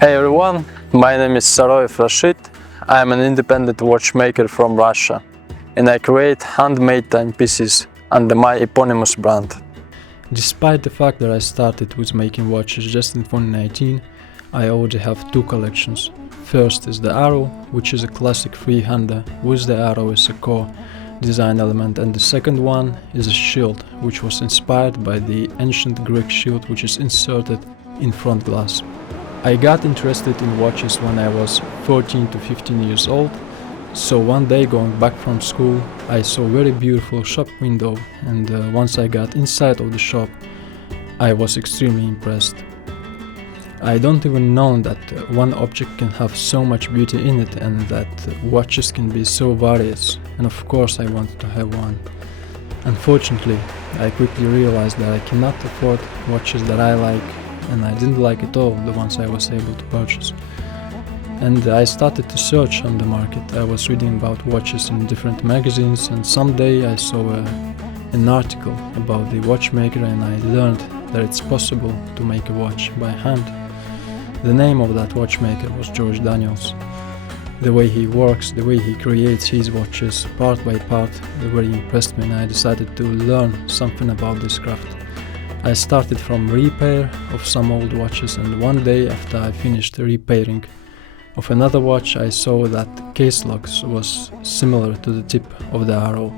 Hey everyone, my name is Tsoroev Rashid. I am an independent watchmaker from Russia and I create handmade timepieces under my eponymous brand. Despite the fact that I started with making watches just in 2019, I already have two collections. First is the arrow, which is a classic freehander with the arrow as a core design element, and the second one is a shield, which was inspired by the ancient Greek shield which is inserted in front glass. I got interested in watches when I was 14 to 15 years old, so one day going back from school I saw a very beautiful shop window, and once I got inside of the shop I was extremely impressed. I don't even know that one object can have so much beauty in it and that watches can be so various, and of course I wanted to have one. Unfortunately, I quickly realized that I cannot afford watches that I like, and I didn't like at all the ones I was able to purchase. And I started to search on the market. I was reading about watches in different magazines, and someday I saw an article about the watchmaker, and I learned that it's possible to make a watch by hand. The name of that watchmaker was George Daniels. The way he works, the way he creates his watches part by part, very impressed me, and I decided to learn something about this craft. I started from repair of some old watches, and one day after I finished repairing of another watch I saw that case locks was similar to the tip of the arrow,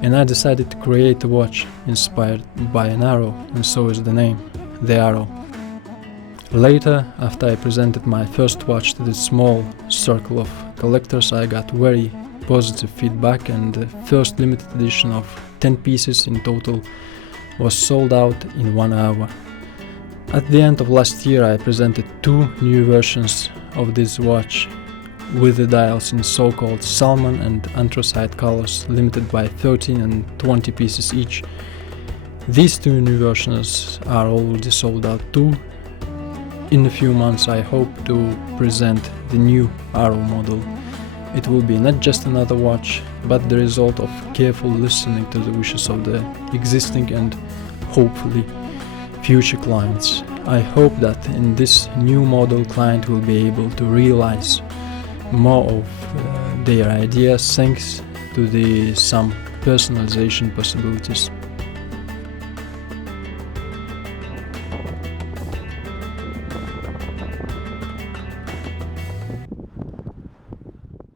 and I decided to create a watch inspired by an arrow, and so is the name, the arrow. Later, after I presented my first watch to the small circle of collectors, I got very positive feedback, and the first limited edition of 10 pieces in total was sold out in 1 hour. At the end of last year I presented two new versions of this watch with the dials in so-called salmon and anthracite colors, limited by 13 and 20 pieces each. These two new versions are already sold out too. In a few months I hope to present the new arrow model. It will be not just another watch, but the result of careful listening to the wishes of the existing and hopefully future clients. I hope that in this new model client will be able to realize more of their ideas thanks to some personalization possibilities.